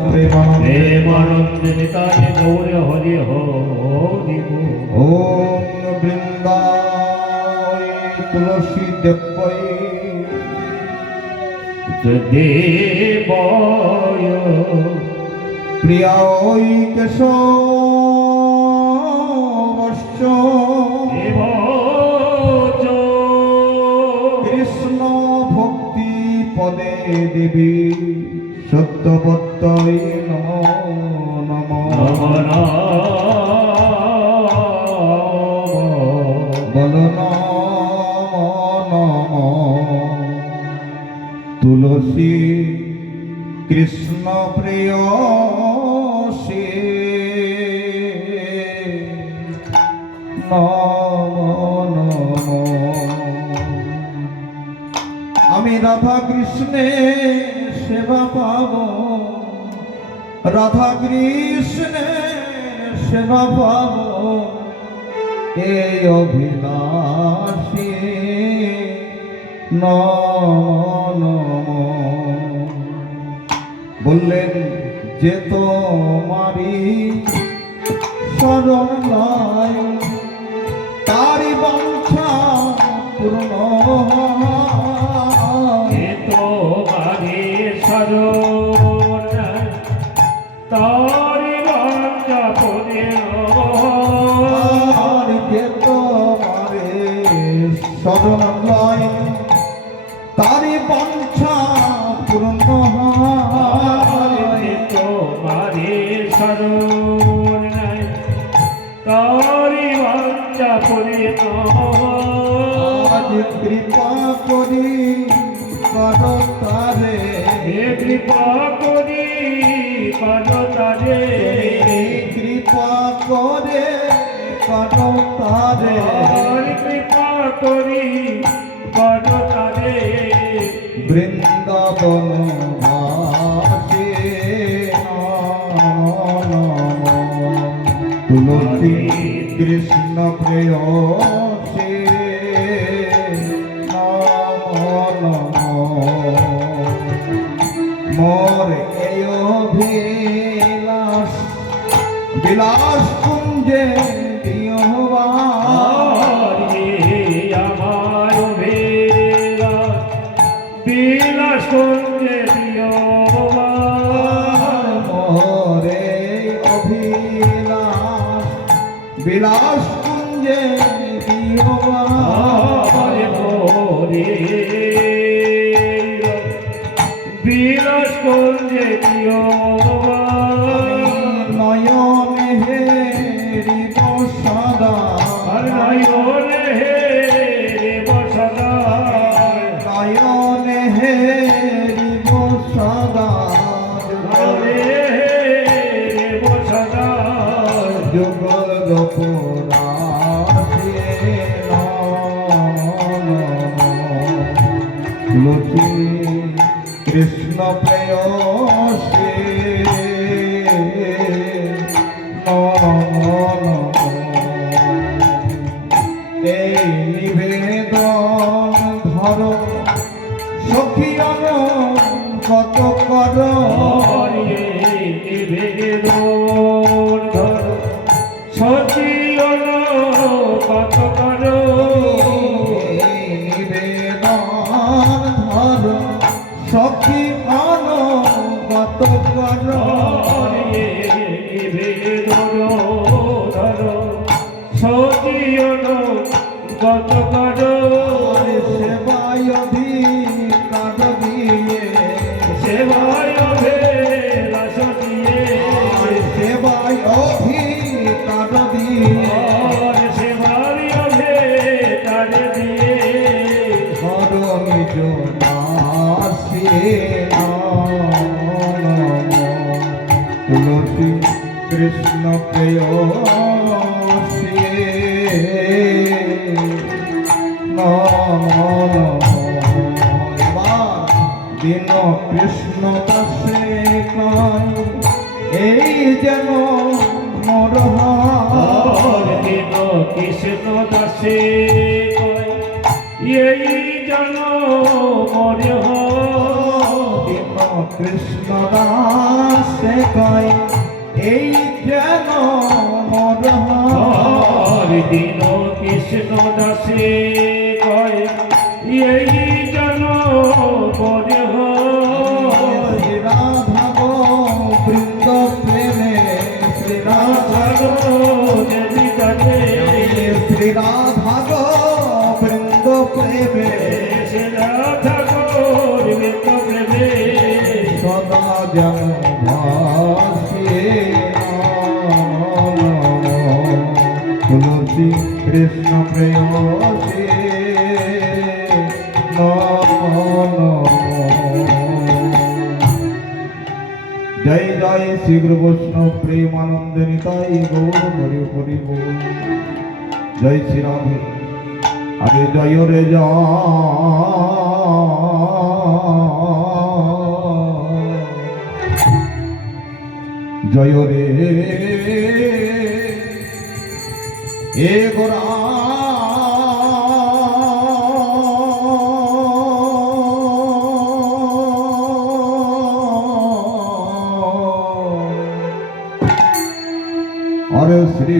प्रेमानंदे निताय गौर हरि हरि ओम वृंदाय तुलसी देवय देवाय प्रियाय केशवश्च कृष्ण भक्ति पदे देवी सत्यवत्तये नमो नमो बोलो नमो नमो तुलसी कृष्ण प्रेयसी नमो नमो आमी राधा कृष्णेर सेवा पाबो राधा कृष्णेर सेवा पाबो এই অভিলাষী নম বললেন যে তোমারি শরণ লয় তারি বাঞ্ছা পূর্ণ তোমারি শরণ তারি বাঞ্ছা পূর্ণ যে তোমারে শরণ লয় তারি বাঞ্ছা পূর্ণ হয় তোমারে শরণ তারি বাঞ্ছা পূর্ণ আজ কৃপা করি কর তারে কৃপা করি কর তারে কৃপা করে কর তারে কৃপা করি কর তারে বৃন্দাবন বাসে তুলসী কৃষ্ণ প্রেয়সী মোর এই অভিলাষ বিলাস কুঞ্জে আমার বিলাস কুঞ্জে মোরে অভিলাষ বিলাস কুঞ্জে মোরে বিলাস কুঞ্জে নয়নে হেরিব সদা নয়নে হেরিব সদা নয়নে হেরিব সদা হেরিব সদা যুগল গোপরাধে তুলসী কৃষ্ণ প্রেয়সী এই নিবেদন ধর সখী কত কর নিবেদন ধর সখী কত কর নিবেদন ধর সখী কত কর নিবেদন ধর সখী কত কর সেবায় অধিকার দিয়ে সেবায় অভিলাষ দিয়ে সেবায় অধিকার দিয়ে সেবায় অভিলাষ দিয়ে ঘর নিজ দাসী তুলসী কৃষ্ণ প্রেয়সী দিন কৃষ্ণ দাসে কয় এই যেন মোর দিন কৃষ্ণ দাসে কয় এই যেন মোর কৃষ্ণ দাসে কয় এই যেন মোর হরি দিন কৃষ্ণ দাসে কয় এই জন পরে হয় শ্রী রাধা গো বৃন্দ প্রেমে শ্রী রাধা যদি তাকে শ্রী রাধা গো বৃন্দ প্রেমে সে রাধা করবে তো প্রেমে সদা যেন ভাসে তুলসী কৃষ্ণ প্রেয়সী জয় জয় শ্রী গুরু বৈষ্ণব প্রেমানন্দ নিতাই গৌর হরি হরি বল জয় শ্রী রাধে আরে জয় রে জয় রে এ গোরা और श्री